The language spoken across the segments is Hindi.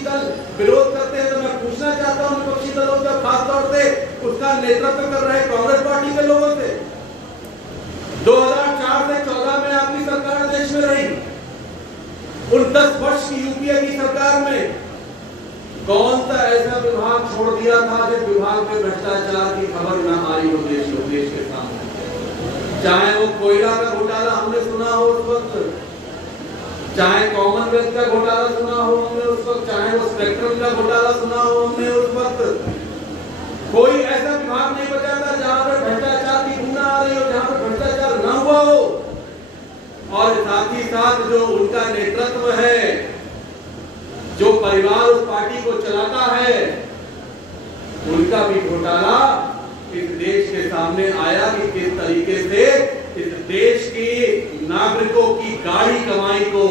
विपक्षी दल विरोध करते हैं, तो मैं पूछना चाहता हूं विपक्षी दलों का, खासतौर से उसका नेतृत्व कर रहे कांग्रेस पार्टी के लोगों से, 2004 से 14 में आपकी सरकार देश में रही, उन 10 वर्ष की यूपीए की सरकार में कौन सा ऐसा विभाग छोड़ दिया था जिस विभाग में भ्रष्टाचार की खबर न आई हो देश के सामने? चाहे वो कोयला का घोटाला हमने सुना हो उस वक्त, चाहे कॉमनवेल्थ का घोटाला सुना हो हमने उस वक्त, चाहे वो स्पेक्ट्रम का घोटाला सुना हो हमने उस वक्त, कोई ऐसा विभाग नहीं बचा था जहां पर भ्रष्टाचार की बूंद आ रही हो, जहां पर भ्रष्टाचार न हुआ हो। और साथ ही साथ जो उनका नेतृत्व है, जो परिवार उस पार्टी को चलाता है, उनका भी घोटाला इस देश के सामने आया कि किस तरीके से इस देश के नागरिकों की गाढ़ी कमाई को,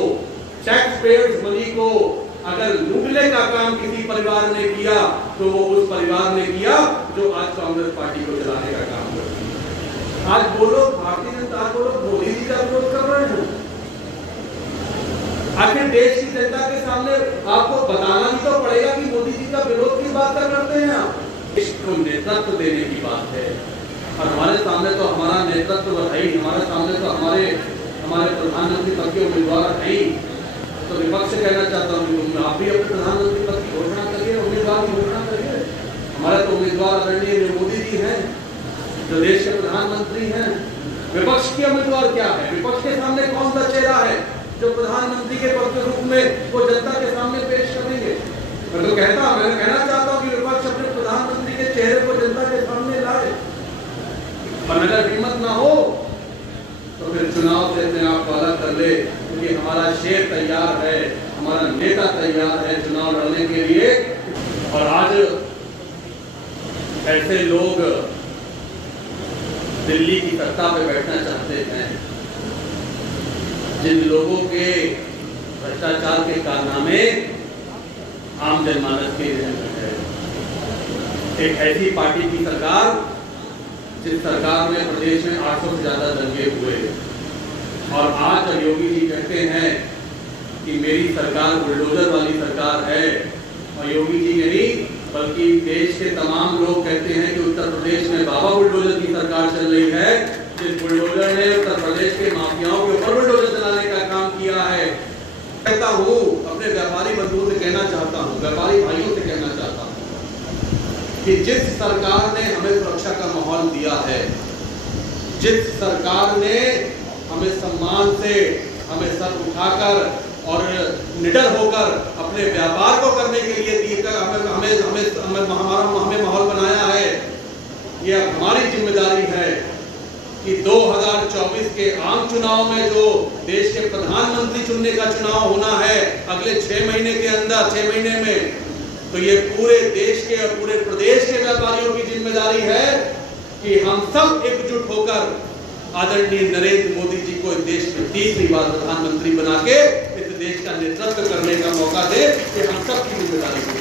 टैक्स पेयर्स मनी को अगर लूटने का काम किसी परिवार ने किया तो वो उस परिवार ने किया जो आज कांग्रेस पार्टी को चलाने का काम करती है। आज वो लोग भारतीय जनता को लोग मोदी जी का विरोध कर रहे हैं। आखिर देश की जनता के सामने आपको बताना भी तो पड़ेगा कि मोदी जी का विरोध किस बात का करते हैं आप। इसको नेतृत्व देने की बात है, और हमारे सामने तो हमारा नेतृत्व है ही, हमारे सामने तो हमारे प्रधानमंत्री पद के उम्मीदवार है ही। तो विपक्ष से कहना चाहता हूँ कि आप भी अपने प्रधानमंत्री पद की घोषणा करिए, उम्मीदवार की घोषणा करिए। हमारे तो उम्मीदवार आदरणीय मोदी जी हैं जो देश के प्रधानमंत्री हैं। विपक्ष के उम्मीदवार क्या है? विपक्ष के सामने कौन सा चेहरा है जो प्रधानमंत्री के पद के रूप में वो जनता के सामने पेश करेंगे? मैं कहना चाहता हूँ कि विपक्ष अपने प्रधानमंत्री के चेहरे को जनता के सामने लाए, और अगर हिम्मत ना हो तो फिर चुनाव से अपने आप को अलग कर ले, क्योंकि हमारा शेर तैयार है, हमारा नेता तैयार है चुनाव लड़ने के लिए। और आज ऐसे लोग दिल्ली की सत्ता पे बैठना चाहते हैं जिन लोगों के भ्रष्टाचार के कारनामे आम जनमानस के जहन में है। एक ऐसी पार्टी की सरकार जिस सरकार में प्रदेश में 800 से ज्यादा दंगे हुए, और आज जब योगी जी कहते हैं कि मेरी सरकार बुलडोजर वाली सरकार है, और योगी जी नहीं बल्कि देश के तमाम लोग कहते हैं कि उत्तर प्रदेश में बाबा बुलडोजर की सरकार चल रही है, जिस बुलडोजर ने उत्तर प्रदेश के माफियाओं के ऊपर बुलडोजर चलाने का काम किया है। कहता हूँ अपने व्यापारी बंधुओं से कहना चाहता हूँ, व्यापारी भाइयों से कहना चाहता हूँ कि जिस सरकार ने हमें सुरक्षा का माहौल दिया है, जिस सरकार ने हमें सम्मान से, हमें सर उठाकर और निडर होकर अपने व्यापार को करने के लिए हमें माहौल बनाया है, यह हमारी जिम्मेदारी है कि 2024 के आम चुनाव में जो देश के प्रधानमंत्री चुनने का चुनाव होना है अगले 6 महीने के अंदर, 6 महीने में, तो ये पूरे देश के और पूरे प्रदेश के व्यापारियों की जिम्मेदारी है कि हम सब एकजुट होकर आदरणीय नरेंद्र मोदी जी को इस देश में तीसरी बार प्रधानमंत्री बना के इस देश का नेतृत्व करने का मौका दे। कि हम सब की जिम्मेदारी है।